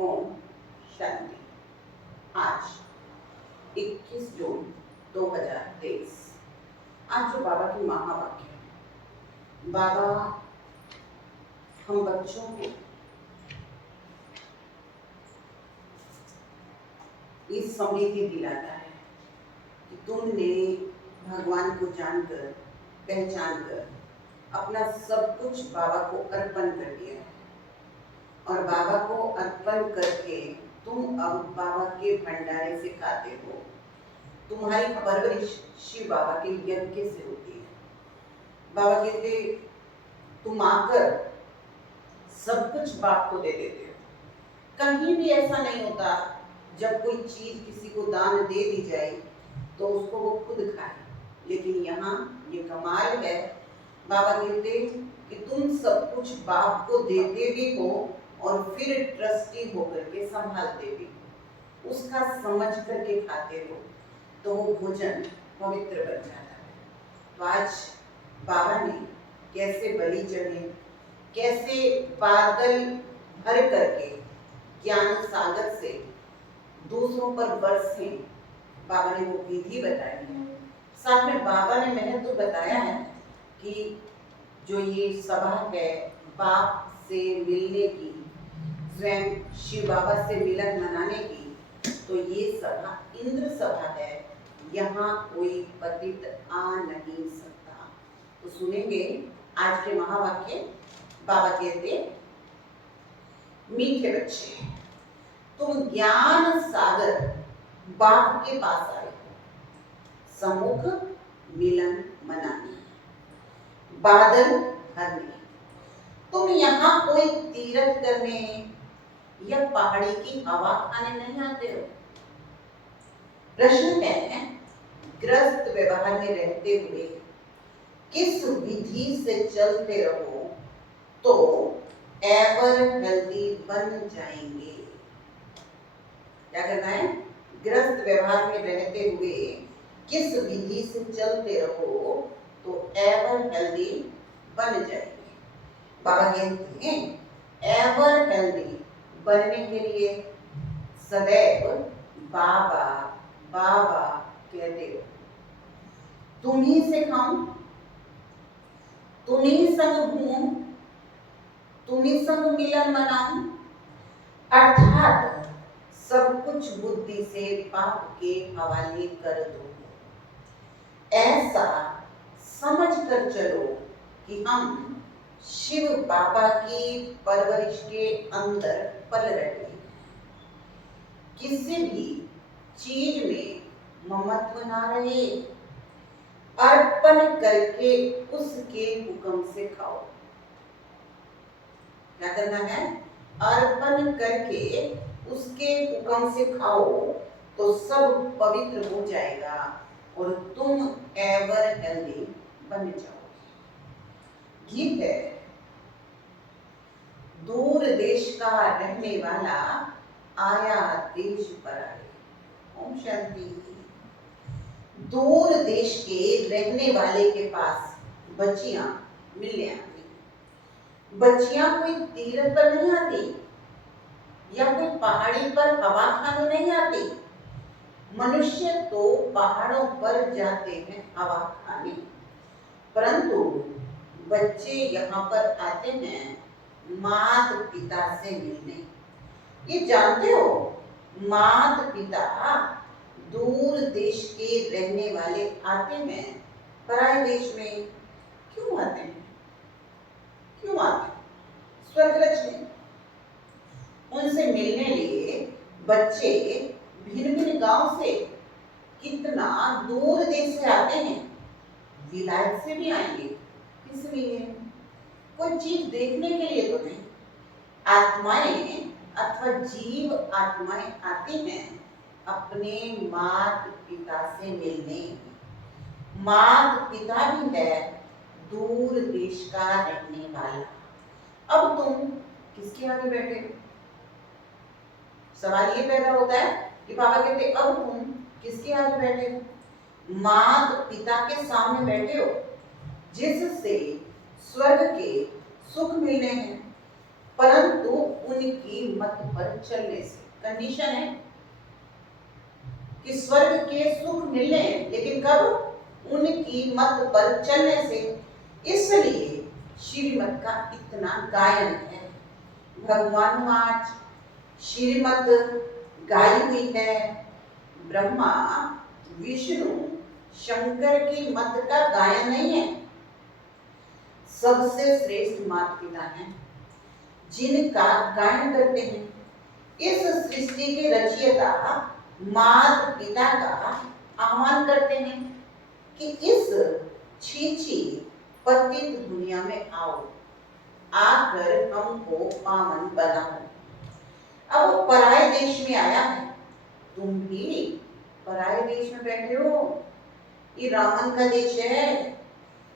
ओम शांति। आज 21 जून 2023। आज जो बाबा की महावाक्य है, बाबा हम बच्चों को इस स्मृति दिलाता है कि तुमने भगवान को जानकर पहचान कर अपना सब कुछ बाबा को अर्पण कर दिया है और बाबा को अर्पण करके तुम अब बाबा के भंडारे से खाते हो। तुम्हारी परवरिश शिव बाबा के यज्ञ से होती है। बाबा कहते तुम आकर सब कुछ बाप को दे देते हो। कहीं भी ऐसा नहीं होता जब कोई चीज किसी को दान दे दी जाए तो उसको वो खुद खाए, लेकिन यहाँ ये कमाल है। बाबा कहते कि तुम सब कुछ बाप को देते भी हो और फिर ट्रस्टी होकर के संभालते भी, उसका समझ करके खाते हो, तो वो भोजन पवित्र बन जाता है। तो आज बाबा ने कैसे बलि चढ़े, कैसे बादल भर करके ज्ञान सागर से दूसरों पर बरसे, बाबा ने वो विधि बताई है। साथ में बाबा ने महत्व बताया है कि जो ये सभा है बाप से मिलने की, स्वयं शिव बाबा से मिलन मनाने की, तो ये सभा इंद्र सभा है, यहाँ कोई पतित आ नहीं सकता। तो सुनेंगे आज के महावाक्य। बाबा कहते मीठे बच्चे, तुम ज्ञान सागर बाप के पास आए हो, सम्मुख मिलन मनाने, बादल भरने। तुम यहाँ कोई तीर्थ करने या पहाड़ी की हवा खाने नहीं आते हो। प्रश्न है, ग्रस्त व्यवहार में रहते हुए किस विधि से चलते रहो तो एवर हेल्दी बन जाएंगे। क्या करना है? ग्रस्त व्यवहार में रहते हुए किस विधि से चलते रहो तो एवर हेल्दी बन जाएंगे। बाबा कहते हैं एवर हेल्दी बनने के लिए सदैव बाबा बाबा कहते हो। तुम ही से खाऊं, तुम ही संग घूमूं, तुम ही संग मिलन मनाऊं, अर्थात सब कुछ बुद्धि से बाप के हवाले कर दो। ऐसा समझ कर चलो कि हम शिव बाबा की परवरिश के अंदर पल रहे हैं। किसी भी चीज में ममत्व ना रहे, अर्पण करके उसके हुक्म से खाओ। क्या करना है? अर्पण करके उसके हुक्म से खाओ तो सब पवित्र हो जाएगा और तुम एवर हेल्दी बन जाओगे। गीत है, दूर देश का रहने वाला आया देश पर आए। ओम शांति। दूर देश के रहने वाले के पास बच्चियां मिलने आती। बच्चियां कोई तीर्थ पर नहीं आती या कोई पहाड़ी पर हवा खाने नहीं आती। मनुष्य तो पहाड़ों पर जाते हैं हवा खाने, परंतु बच्चे यहाँ पर आते हैं माता पिता से मिलने। ये जानते हो, माता पिता दूर देश के रहने वाले आते हैं पराये देश में। क्यों आते हैं? क्यों आते हैं? स्वर्ग रचने। उनसे मिलने लिए बच्चे भिन्न भिन्न गांव से, कितना दूर देश से आते हैं। विलायत से भी आएंगे। किस लिए? कोई चीज देखने के लिए तो नहीं। आत्माएं अथवा जीव आत्माएं आती हैं अपने माता पिता से मिलने। माता पिता भी है दूर देश का रहने वाला। अब तुम किसके आगे बैठे हो? सवाल ये पैदा होता है कि बाबा कहते अब तुम किसके आगे बैठे हो? माता पिता के सामने बैठे हो, जिससे स्वर्ग के सुख मिलने हैं, परंतु उनकी मत पर चलने से। कंडीशन है कि स्वर्ग के सुख मिलने हैं, लेकिन कब? उनकी मत पर चलने से। इसलिए श्रीमत का इतना गायन है। भगवान आज श्रीमत गाई हुई है। ब्रह्मा विष्णु शंकर की मत का गायन नहीं है। सबसे श्रेष्ठ माता पिता हैं जिनका गायन करते हैं। इस सृष्टि के रचयिता माता पिता का आह्वान करते हैं कि इस छीछी पतित दुनिया में आओ, आकर हमको पावन बनाओ। अब वो पराये देश में आया है, तुम भी पराये देश में बैठे हो। ये रावण का देश है।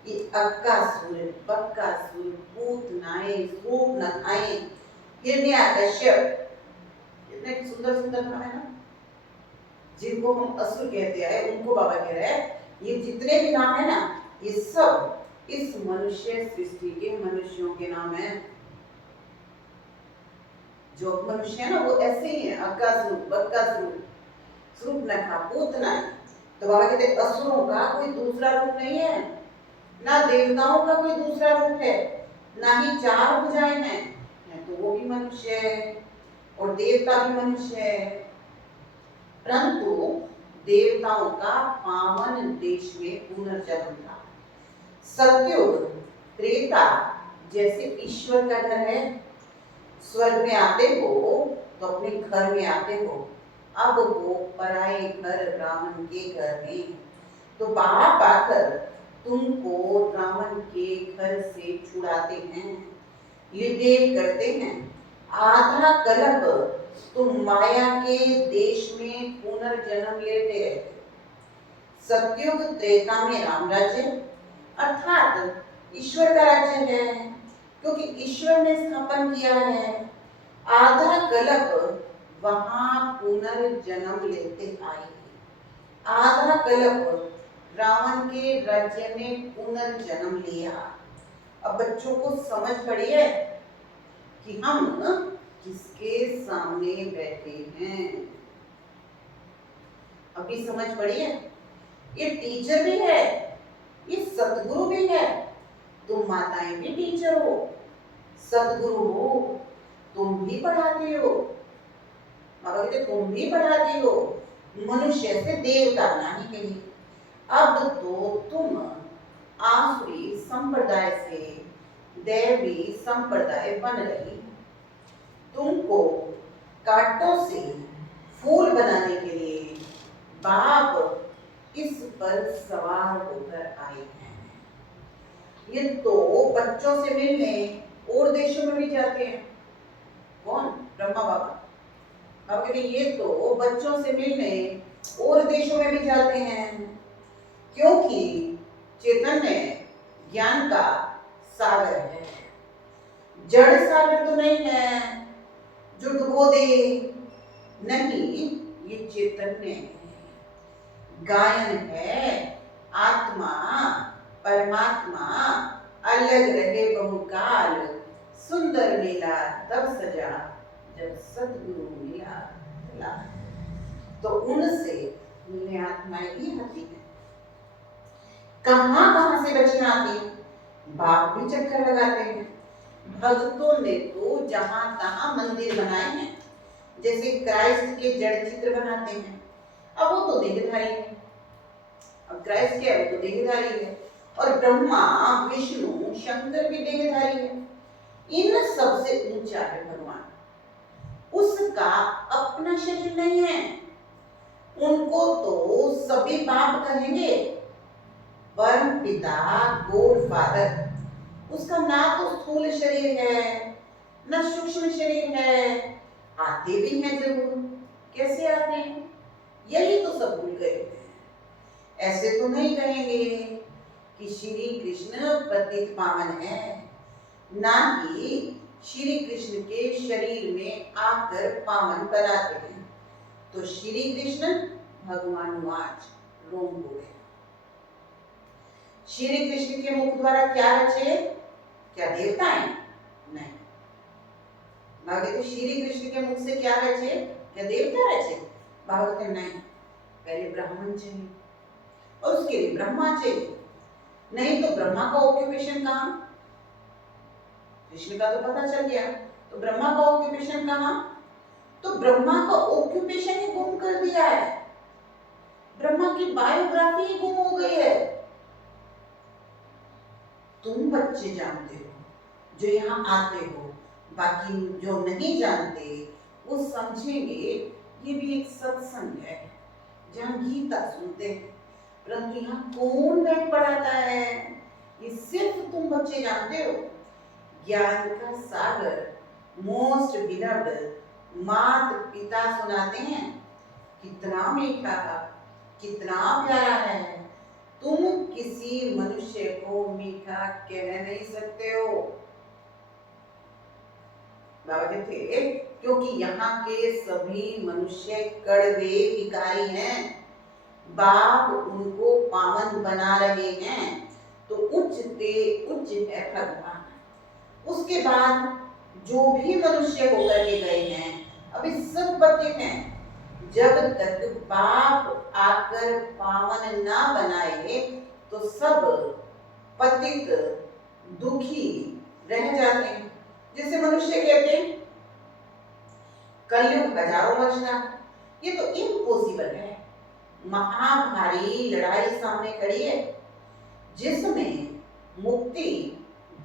ये अक्कासुर, बक्कासुर, पूतनाएं, सूर्पनखाएं, हिरण्याकश्यप, इतने सुंदर सुंदर नाम है ना, जिनको हम असुर कहते हैं, उनको बाबा कह रहे हैं ये जितने भी नाम है ना, ये सब इस मनुष्य सृष्टि के मनुष्यों के नाम है। जो मनुष्य है ना वो ऐसे ही है, अक्कासुर, बक्कासुर, सूर्पनखा, पूतना। तो बाबा कहते असुरों का कोई दूसरा रूप नहीं है, ना देवताओं का कोई दूसरा रूप है, ना ही चार भुजाएं हैं, तो वो भी मनुष्य है और देवता भी मनुष्य है। परंतु देवताओं का पावन देश में पुनर्जन्म था। सतयुग, त्रेता जैसे ईश्वर का घर है, स्वर्ग में आते हो तो अपने घर में आते हो। अब वो पराये घर ब्राह्मण के घर में, तो बाप आकर तुमको ब्राह्मण के घर से छुड़ाते हैं, लिबरेट करते हैं। आधा कल्प तुम माया के देश में पुनर्जन्म लेते रहते। सतयुग त्रेता में राम राज्य अर्थात ईश्वर का राज्य है, क्योंकि ईश्वर ने स्थापन किया है। आधा कल्प वहां पुनर्जन्म लेते आए। आधा कल्प रावण के राज्य में पुनर्जन्म लिया। अब बच्चों को समझ पड़ी है कि हम किसके सामने बैठे हैं। अभी समझ पड़ी है। ये टीचर भी है, ये सतगुरु भी है। तुम माताएं भी टीचर हो, सतगुरु हो, तुम भी पढ़ाते हो। बाबा कहते तुम भी पढ़ाती हो मनुष्य से देवता बनाने के लिए। अब तो तुम आसुरी संप्रदाय से दैवी संप्रदाय बन रही। तुमको कांटों से फूल बनाने के लिए बाप इस पर सवार होकर आए हैं। ये तो बच्चों से मिलने और देशों में भी जाते हैं। कौन? ब्रह्मा बाबा। बाबा कहते ये तो बच्चों से मिलने और देशों में भी जाते हैं, क्योंकि चैतन्य ज्ञान का सागर है। जड़ सागर तो नहीं है जो डुबो दे, नहीं, ये चैतन्य है, गायन है। आत्मा परमात्मा अलग रहे बहुकाल, सुंदर मेला तब सजा जब सतगुरु मिला। तो उनसे मिलने आत्माएं भी आती है। कहां से बचना आती है, बाप भी चक्कर लगाते हैं। भक्तों ने तो जहां तहां मंदिर बनाए हैं, जैसे क्राइस्ट के जड़ चित्र बनाते हैं। अब वो तो देहधारी है, अब क्राइस्ट क्या है, वो तो देहधारी है। और ब्रह्मा विष्णु शंकर भी देहधारी है। इन सबसे ऊंचा है भगवान। उसका अपना शरीर नहीं है। उनको तो सभी बाप कहेंगे, परम पिता, गॉड फादर। उसका ना तो स्थूल शरीर है, ना सूक्ष्म शरीर है। आते भी हैं जरूर, कैसे आते हैं, यही तो सब भूल गए। ऐसे तो नहीं कहेंगे कि श्री कृष्ण पतित पावन है, ना ही श्री कृष्ण के शरीर में आकर पावन बनाते हैं। तो श्री कृष्ण भगवान वाच रोम बोले। श्री कृष्ण के मुख द्वारा क्या रचे? क्या देवताएं? नहीं, बाबा कहते श्री कृष्ण के मुख से क्या रचे? क्या देवता रचे? बाबा कहते नहीं, पहले ब्राह्मण चाहिए और उसके लिए ब्रह्मा चाहिए। नहीं तो ब्रह्मा का ऑक्यूपेशन कहाँ? कृष्ण का तो पता चल गया, तो ब्रह्मा का ऑक्यूपेशन कहाँ? तो ब्रह्मा का ऑक्यूपेशन ही गुम कर दिया है, ब्रह्मा की बायोग्राफी ही गुम हो गई है। तुम बच्चे जानते हो जो यहाँ आते हो, बाकी जो नहीं जानते वो समझेंगे ये भी एक सत्संग है जहाँ गीता सुनते हैं, परंतु यहाँ कौन बैठ पढ़ाता है ये सिर्फ तुम बच्चे जानते हो। ज्ञान का सागर मोस्ट बिलव्ड माता पिता सुनाते हैं, कितना मीठा, कितना प्यारा है। तुम किसी मनुष्य को मीठा कह नहीं सकते हो। बाबा कहते क्योंकि यहाँ के सभी मनुष्य कड़वे विकारी हैं, बाप उनको पावन बना रहे हैं, तो उच्च है भगवान। उसके बाद जो भी मनुष्य होकर के गए हैं अभी सब पतित हैं, जब तक बाप आकर पावन ना बनाए तो सब पतित दुखी रह जाते हैं। जैसे मनुष्य कहते हैं कलयुग हजारों वर्ष का, ये तो इम्पॉसिबल है। महाभारी लड़ाई सामने खड़ी है जिसमें मुक्ति,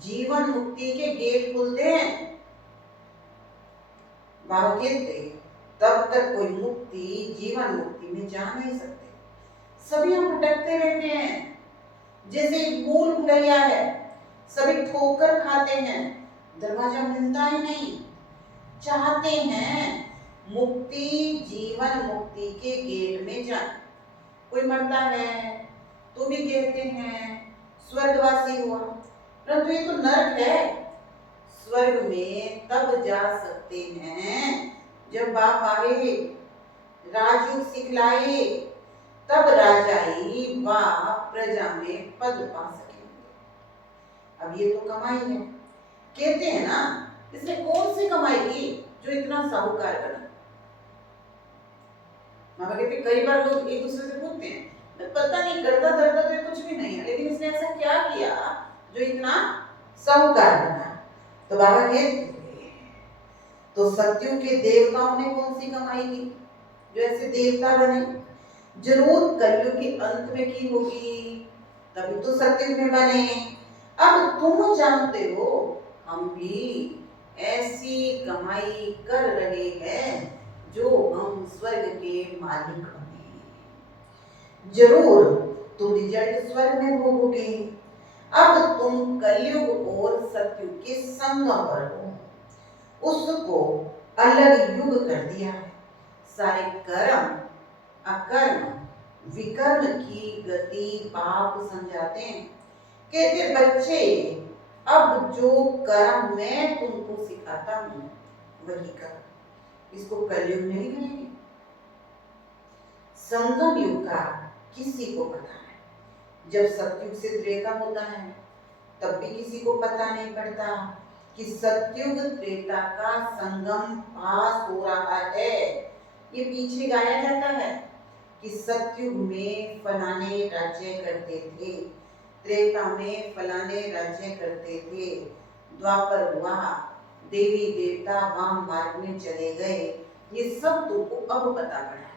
जीवन मुक्ति के गेट खुलते हैं। बाबा कहते तब तक कोई मुक्ति, जीवन मुक्ति में जा नहीं सकते। सभी हम भटकते रहते हैं, जैसे एक भूल भुलैया है, सभी ठोकर खाते हैं, दरवाजा मिलता ही नहीं। चाहते हैं मुक्ति, जीवन मुक्ति के गेट में जाए। कोई मरता है तो भी कहते हैं स्वर्गवासी हुआ, परंतु ये तो नरक है। स्वर्ग में तब जा सकते हैं जब बाप आए, राजयोग सिखलाए, तब राजाई व प्रजा में पद पा सकेंगे। अब ये तो कमाई है, कहते हैं ना, इसलिए कौन सी कमाई की जो इतना साहूकार बना। मामा कहते कई बार लोग एक दूसरे से पूछते हैं पता नहीं करता धरता तो कुछ भी नहीं है, लेकिन इसने ऐसा क्या किया जो इतना साहूकार बना। तो बाबा कहते तो सत्युग के देवताओं ने कौन सी कमाई की जो ऐसे देवता बने? जरूर कलयुग के अंत में की होगी, तभी तो सत्युग में बने। अब तुम जानते हो हम भी ऐसी कमाई कर रहे हैं जो हम स्वर्ग के मालिक बने। जरूर तुम रिजल्ट स्वर्ग में भोगोगे। अब तुम कलयुग और सत्युग के संगम पर हो, उसको अलग युग कर दिया है। सारे कर्म, अकर्म, विकर्म की गति बाप समझाते हैं। कहते बच्चे अब जो कर्म मैं तुमको सिखाता हूँ वही कर, इसको कलयुग नहीं कहेंगे। संगम युग का किसी को पता है, जब सतयुग से त्रेता होता है तब भी किसी को पता नहीं पड़ता कि सतयुग त्रेता का संगम पास हो रहा है। ये पीछे गाया जाता है कि सतयुग में फलाने राज्य करते थे, त्रेता में फलाने राज्य करते थे, द्वापर हुआ, देवी देवता वाम मार्ग में चले गए। ये सब तुमको अब पता पड़ा है।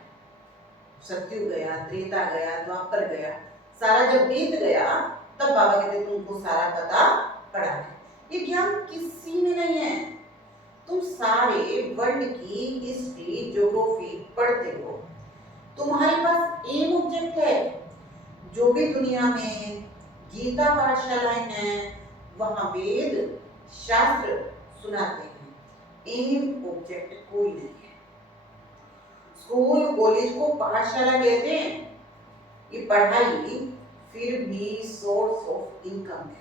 सतयुग गया, त्रेता गया, द्वापर गया, सारा जब बीत गया तब बाबा कहते तुमको सारा पता पड़ा है। ये ज्ञान किसी में नहीं है। तुम सारे वर्ल्ड की हिस्ट्री, ज्योग्राफी पढ़ते हो, तुम्हारे पास एक ऑब्जेक्ट है। जो भी दुनिया में गीता पाठशालाएं हैं वहां वेद शास्त्र सुनाते हैं, एम ऑब्जेक्ट कोई नहीं है। स्कूल कॉलेज को पाठशाला कहते हैं, ये पढ़ाई फिर भी सोर्स ऑफ इनकम है।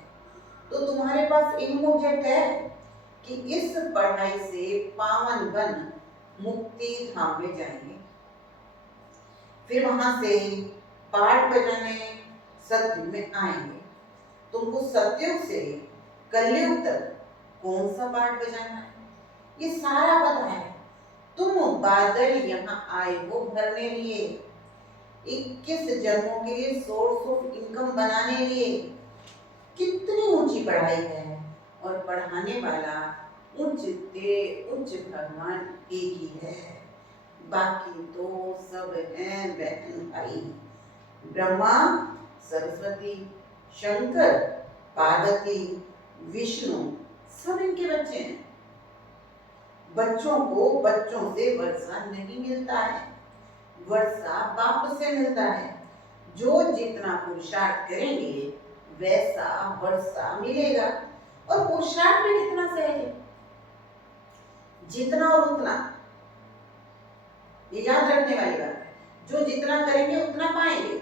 तो तुम्हारे पास एम ऑब्जेक्ट है कि इस पढ़ाई से पावन बन मुक्ति धाम में जाएंगे, फिर वहां से पाठ बजाने सत्युग में आएंगे। तुमको सत्युग से कलयुग तक कौन सा पाठ बजाना है ये सारा पता है। तुम बादल यहाँ आए हो भरने लिए, 21 जन्मों के लिए सोर्स ऑफ इनकम बनाने लिए। कितनी ऊंची पढ़ाई है, और पढ़ाने वाला उच्च भगवान एक ही है, बाकी तो सब हैं बहन भाई। ब्रह्मा, सरस्वती, शंकर, पार्वती, विष्णु, सब इनके बच्चे हैं। बच्चों को बच्चों से वर्षा नहीं मिलता है, वर्षा बाप से मिलता है। जो जितना पुरुषार्थ करेंगे वैसा वर्षा मिलेगा। और पुरुषार्थ में कितना सहज है, जितना और उतना, ये याद रखने वाली बात है। जो जितना करेंगे उतना पाएंगे।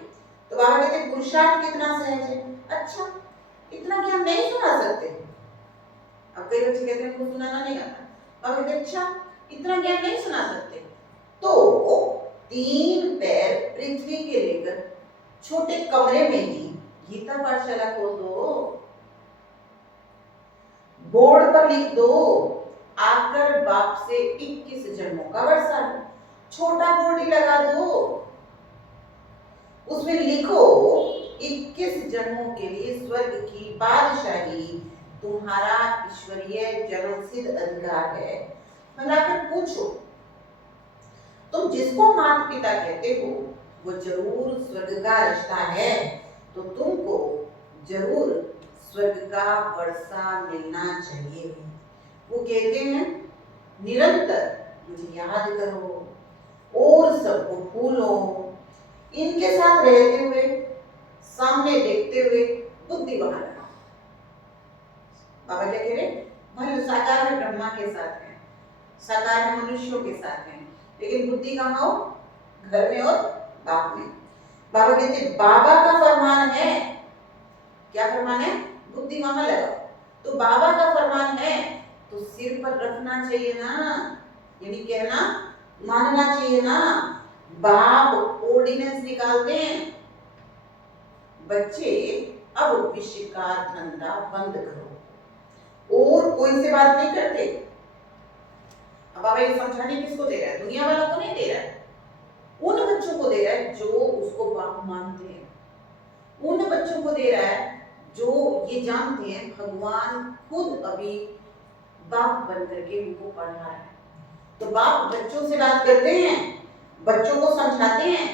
तो बाबा कहते पुरुषार्थ कितना सहज है। अच्छा, इतना क्या हम नहीं सुना सकते? अब कई बच्चे कहते हैं कुछ सुनाना नहीं आता। बाबा कहते अच्छा, इतना ज्ञान नहीं सुना सकते, तो 3 पैर पृथ्वी के लेकर छोटे कमरे में ही गीता पाठशाला खोल दो, बोर्ड पर लिख दो, आकर बाप से 21 जन्मों का वर्षा लो। छोटा बोर्ड ही लगा दो, उसमें लिखो 21 जन्मों के लिए स्वर्ग की बादशाही तुम्हारा ईश्वरीय जन्म सिद्ध अधिकार है। बुलाकर पूछो, तुम जिसको माता पिता कहते हो वो जरूर स्वर्ग का रिश्ता है, तो तुमको जरूर स्वर्ग का वर्षा मिलना चाहिए। वो कहते हैं निरंतर मुझे याद करो और सबको भूलो, इनके साथ रहते हुए, सामने देखते हुए बुद्धि बना रखो। बाबा क्या कह रहे? भले साकार में ब्रह्मा के साथ है, साकार में मनुष्यों के साथ है, लेकिन बुद्धि कहाँ हो? घर में और बाप में। बाबा कहते बाबा का फरमान है। क्या फरमान है? बुद्धि वहां लगाओ। तो बाबा का फरमान है तो सिर पर रखना चाहिए ना, यानी कहना मानना चाहिए ना। बाप ऑर्डिनेंस निकालते हैं, बच्चे अब विश्व का धंधा बंद करो, और कोई से बात नहीं करते। अब बाबा ये समझाने किसको दे रहा है? दुनिया वालों को नहीं दे रहा है, उन बच्चों को दे रहा है जो उसको बाप मानते हैं। उन बच्चों को दे रहा है जो ये जानते हैं भगवान खुद अभी बाप बन करके उनको पढ़ा रहा है। तो बाप बच्चों से बात करते हैं, बच्चों को समझाते हैं।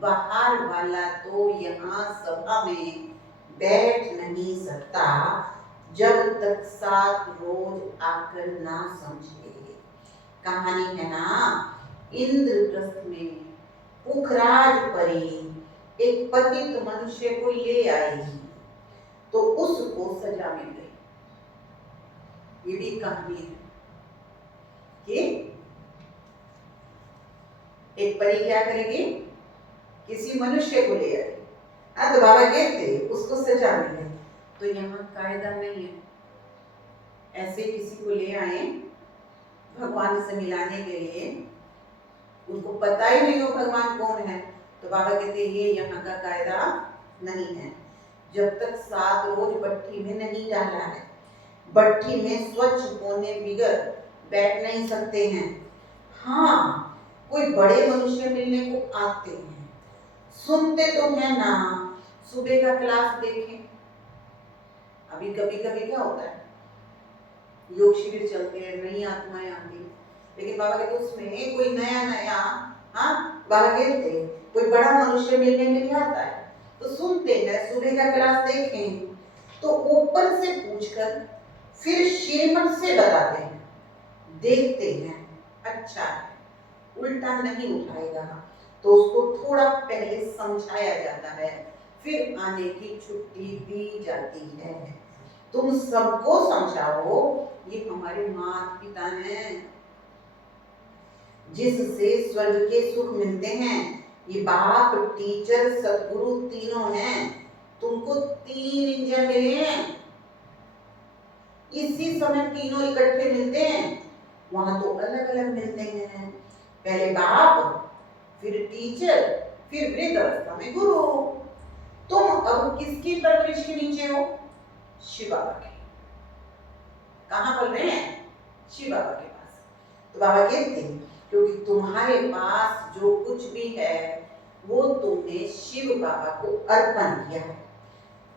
बाहर वाला तो यहाँ सभा में बैठ नहीं सकता जब तक 7 रोज आकर ना समझे। कहानी है ना, इंद्रप्रस्थ में पुखराज परी एक पतित मनुष्य को ले आई, तो उसको सजा मिल गई। ये भी कहानी है कि एक परी क्या करेगी? किसी मनुष्य को ले आई, तो बाबा कहते उसको सजा मिल गई। तो यहाँ कायदा नहीं है, ऐसे किसी को ले आए भगवान से मिलाने के लिए, उनको पता ही नहीं हो भगवान कौन है, तो बाबा कहते ये यहाँ का कायदा नहीं है। जब तक 7 रोज भट्ठी में नहीं डाला है, भट्ठी में स्वच्छ होने बिगर बैठ नहीं सकते हैं। हाँ, कोई बड़े मनुष्य मिलने को आते हैं, सुनते तो है ना। सुबह का क्लास देखें, अभी कभी कभी क्या होता है, योग शिविर चलते हैं, नई आत्माएं आती, लेकिन बाबा कहते उसमें कोई नया नया, हाँ बाबा कहते कोई बड़ा मनुष्य मिलने के लिए आता है, तो सुनते हैं, सुबह का क्लास देखें, तो ऊपर से पूछकर फिर श्रीमत से बताते हैं, देखते हैं अच्छा है, उल्टा नहीं उठाएगा, तो उसको थोड़ा पहले समझाया जाता है, फिर आने की छुट्टी दी जाती है। तुम सबको समझाओ, ये हमारे माता पिता हैं जिससे स्वर्ग के सुख मिलते हैं। ये बाप, टीचर, सदगुरु तीनों हैं। तुमको 3 इंजन मिले हैं, इसी समय तीनों इकट्ठे मिलते हैं, वहां तो अलग अलग मिलते हैं। पहले बाप, फिर टीचर, फिर वृद्ध अवस्था में गुरु। तुम अब किसकी परवरिश के नीचे हो? शिव बाबा के। कहाँ बोल रहे हैं? शिव बाबा के पास। तो बाबा कहते हैं क्योंकि तुम्हारे पास जो कुछ भी है वो तुमने शिव बाबा को अर्पण किया है।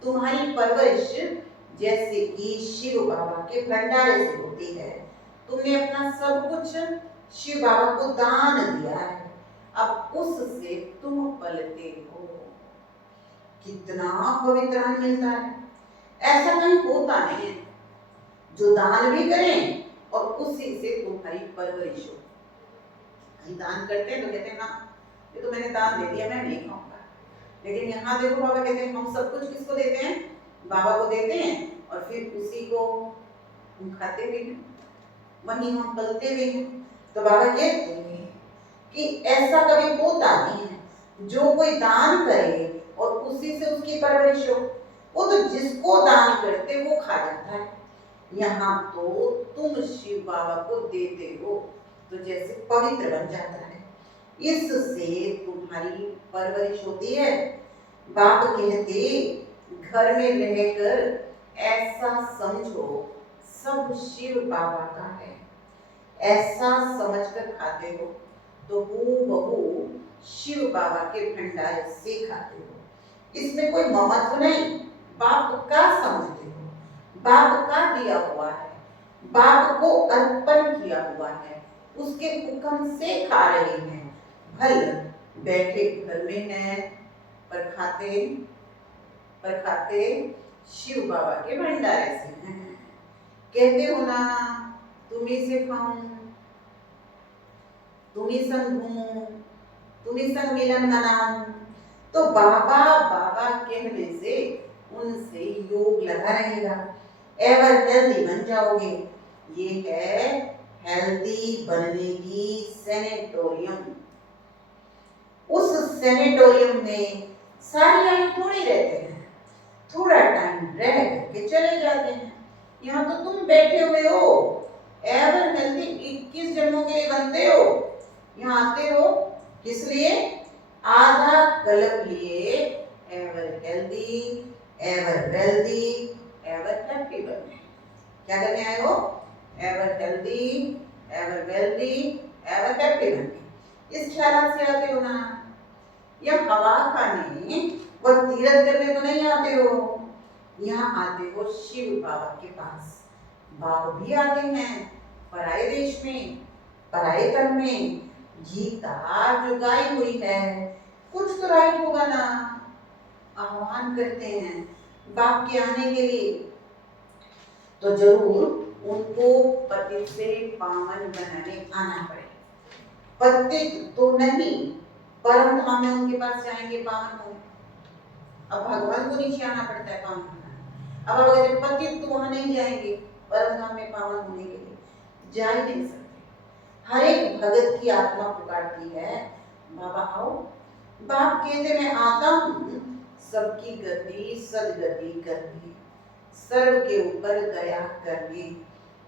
तुम्हारी परवरिश जैसे कि शिव बाबा के भंडारे से होती है। तुमने अपना सब कुछ शिव बाबा को दान दिया है। अब उससे तुम पलते हो। कितना पवित्र मिलता है। ऐसा कहीं होता नहीं है जो दान भी करें और उसी से तुम्हारी परवरिश हो। कहीं दान करते हैं तो कहते हैं ना ये तो मैंने दान दे दिया, मैं नहीं खाऊंगा। लेकिन यहाँ देखो बाबा कहते हैं हम सब कुछ किसको देते हैं? बाबा को देते हैं और फिर उसी को हम खाते भी हैं, वहीं हम पलते भी हैं। तो बाबा कहते हैं कि ऐसा कभी होता नहीं है जो कोई दान करे और उसी से उसकी परवरिश हो। वो तो जिसको दान करते वो खा जाता है। यहाँ तो तुम शिव बाबा को देते हो तो जैसे पवित्र बन जाता है। इससे तुम्हारी परवरिश होती है। बाप कहते घर में रहकर ऐसा समझो सब शिव बाबा का है। ऐसा समझकर खाते हो तो हूबहू शिव बाबा के भंडारे से खाते हो। इसमें कोई ममत्व नहीं, बाप का समझते हो, बाप का दिया हुआ है, बाप को अर्पण किया हुआ है, उसके हुक्म से खा रहे हैं। भल बैठे घर में हैं पर खाते शिव बाबा के भंडारे से हैं। कहते हो ना तुम्ही से खाऊं, तुम्ही संग घूमूं, तुम्ही संग मिलन मनाऊं। तो बाबा बाबा कहने से उनसे योग लगा रहेगा। एवर हेल्दी बन जाओगे। ये है हेल्दी बनने की सैनिटोरियम। उस सैनिटोरियम में सारी आयु थोड़ी रहते हैं, थोड़ा टाइम रह करके चले जाते हैं। यहाँ तो तुम बैठे हुए हो, एवर हेल्दी 21 जन्मों के लिए बनते हो। यहाँ आते हो किस लिए? आधा कल्प लिए ever healthy, ever wealthy, ever happy बनने। क्या करने आए हो? Ever healthy, ever wealthy, ever happy बनने। इस ख्याल से आते हो ना। या हवा खाने व तीरथ करने तो नहीं आते हो। यहाँ आते हो शिव बाबा के पास। बाप भी आते हैं पराये देश में, पराये तन में। गीता जो गाई हुई है कुछ तो राइट होगा ना। आह्वान करते हैं बाप के आने के लिए तो जरूर उनको पतित से पावन बनाने आना पड़े। पतित तो नहीं परम धाम में उनके पास जाएंगे पावन होंगे। अब भगवान को नीचे आना पड़ता है पावन होना। अब अगर पतित तो वहां नहीं जाएंगे परम धाम में पावन होने के लिए, जा ही नहीं सकते। हर एक भगत की आत्मा पुकारती है बाबा आओ। बाप कहते मैं आता हूँ सबकी गति सदगति करने, सर्व के ऊपर दया करने।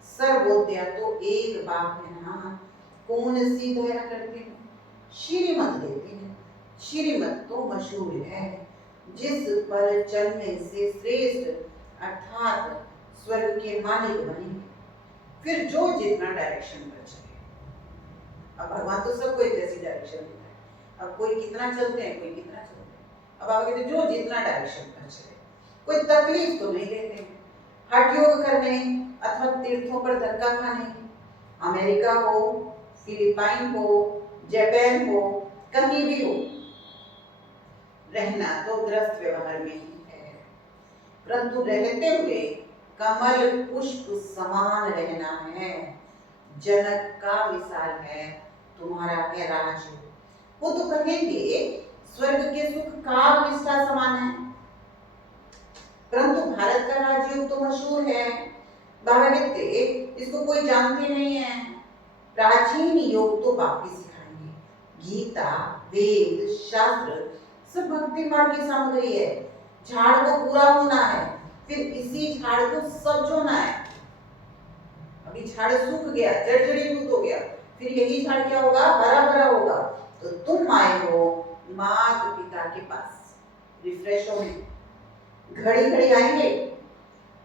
सर्वोदया तो एक बाप है ना, कौन सी दया करते हैं? श्रीमत देते हैं। श्रीमत तो मशहूर है, जिस पर चलने से श्रेष्ठ अर्थात स्वर्ग के मालिक बनेंगे। फिर जो जितना डायरेक्शन पर चले। अब भगवान तो सबको एक जैसी डायरेक्शन देता है। अब कोई कितना चलते हैं, कोई कितना चलते हैं। अब आप कहते हैं जो जितना डायरेक्शन पर चले, कोई तकलीफ तो नहीं देते हैं। हठ योग करने अथवा तीर्थों पर धक्का खाने, अमेरिका हो, फिलिपाइन हो, जापान हो, कहीं भी हो, रहना तो ग्रस्त व्यवहार में ही है। परंतु रहते हुए कमल पुष्प समान रहना है। जनक का मिसाल है तुम्हारा है राज्य। वो तो कहेंगे स्वर्ग के सुख काग विस्तार समान है। परंतु भारत का राजयोग तो मशहूर है। बाबा कहते इसको कोई जानते नहीं है। प्राचीन योग तो बाप ही सिखाएंगे। गीता, वेद, शास्त्र सब भक्ति मार्ग की सामग्री है। झाड़ को पूरा होना है, फिर इसी झाड़ को सब्जोना है। अभी झाड़ सूख गया, जर्जरीभूत हो गया, फिर यही झाड़ क्या होगा? हरा भरा होगा। तो तुम आए हो माता पिता के पास रिफ्रेश होने। घड़ी घड़ी आएंगे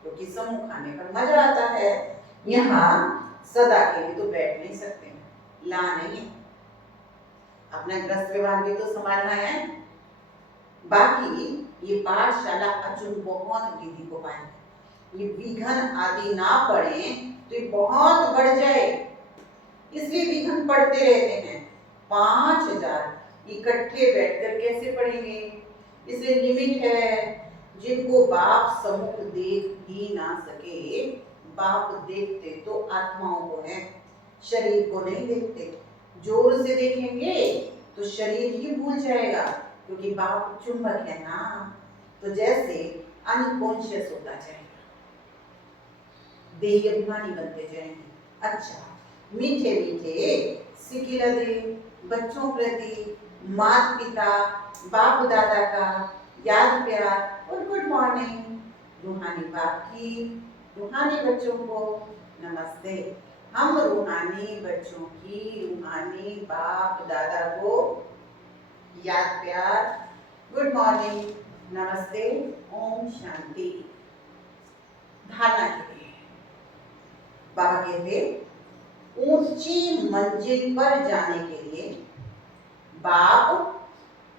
क्योंकि समूह खाने का मजा आता है। यहाँ सदा के लिए तो बैठ नहीं सकते। ला नहीं है। अपना गृहस्थ व्यवहार भी तो संभालना है। बाकी ये पाठशाला अर्जुन बहुत विधि को पाए, ये विघन आदि ना पड़े तो ये बहुत बढ़ जाए, इसलिए विघन पढ़ते रहते हैं। 5000 इकट्ठे बैठकर कैसे पढ़ेंगे, इसलिए लिमिट है। जिनको बाप सम्मुख देख ही ना सके, बाप देखते तो आत्माओं को है, शरीर को नहीं देखते। जोर से देखेंगे तो शरीर ही भूल जाएगा, क्योंकि बाप चुंबक है ना। तो जैसे अनकॉन्शियस होता जाएगा, देही अभिमानी बनते जाएंगे। अच्छा, मीठे मीठे सिकिलदे बच्चों प्रति माता पिता बाप दादा का याद प्यार और गुड मॉर्निंग। रूहानी बाप की रूहानी बच्चों को नमस्ते। हम रूहानी बच्चों की रूहानी बाप दादा को याद प्यार, गुड मॉर्निंग, नमस्ते, ओम शांति। धारणा के लिए बाबा कहते, ऊंची मंजिल पर जाने के लिए बाप,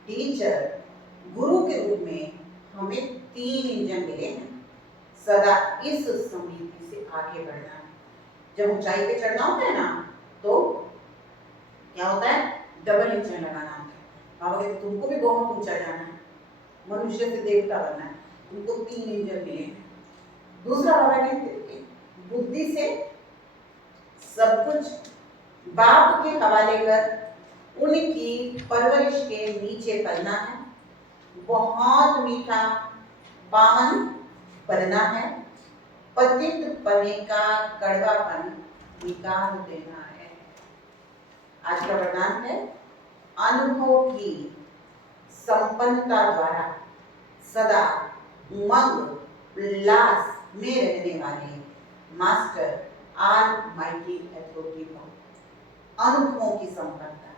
टीचर, गुरु के रूप में हमें 3 इंजन मिले हैं। सदा इस समृद्धि से आगे बढ़ना। जब ऊंचाई पे चढ़ना होता है ना, तो क्या होता है, डबल इंजन लगाना होता है। बाबा कहते तुमको भी बहुत ऊंचा जाना है, मनुष्य से देवता बनना है, उनको 3 इंजन मिले हैं। दूसरा बाबा कहते बुद्धि से सब कुछ बाप के हवाले कर उनकी परवरिश के नीचे पलना है, बहुत मीठा पावन बनना है, पतित पने का कड़वापन निकाल देना है। आज का वरदान है, अनुभव की संपन्नता द्वारा सदा उमंग उल्लास में रहने वाले मास्टर ऑलमाइटी अथॉरिटी हो। अनुभवों की संपन्नता,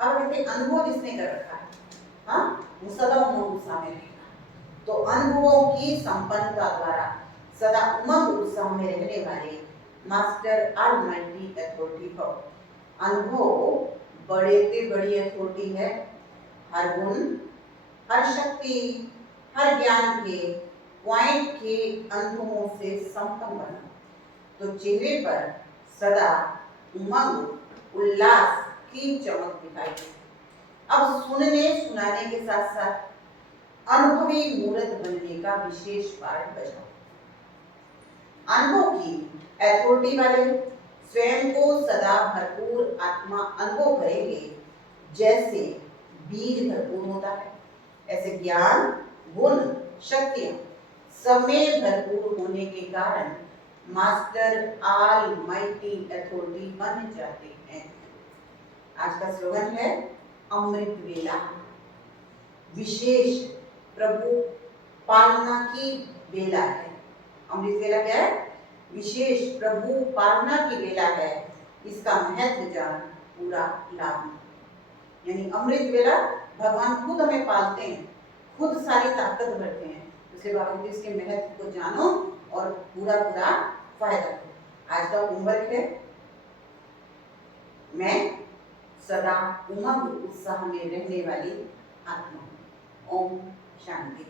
और कहते अनुभव जिसने कर रखा है, हाँ, वो सदा उमंग उत्साह में रहेगा। तो अनुभवों की संपन्नता द्वारा सदा उमंग उत्साह में रहने वाले मास्टर ऑलमाइटी अथॉरिटी हो। अनुभव बड़े से बड़ी अथॉरिटी है। हर गुण, हर शक्ति, हर ज्ञान के पॉइंट के अनुभवों से संपन्न बना। तो चेहरे पर सदा उमंग उल्लास की चमक दिखाई दे। अब सुनने सुनाने के साथ साथ अनुभवी मूर्त बनने का विशेष पाठ बजाओ। अनुभव की अथॉरिटी वाले स्वयं को सदा भरपूर आत्मा अनुभव करेंगे। जैसे बीज भरपूर होता है, ऐसे ज्ञान, गुण, शक्तियां सब में भरपूर होने के कारण मास्टर ऑलमाइटी अथॉरिटी बन जाते हैं। आज का स्लोगन है, अमृत वेला, विशेष प्रभु पालना की वेला है। अमृत वेला क्या है, विशेष प्रभु पालना की वेला है। इसका महत्व जान पूरा लाभ। यानी अमृत वेला भगवान खुद हमें पालते हैं, खुद सारी ताकत भरते हैं। इसके बावजूद इसके महत्व को जानो और पूरा पूरा फायदा लो। आज का होमवर्क है, मैं सदा उमंग उत्साह में रहने वाली आत्मा। ओम शांति।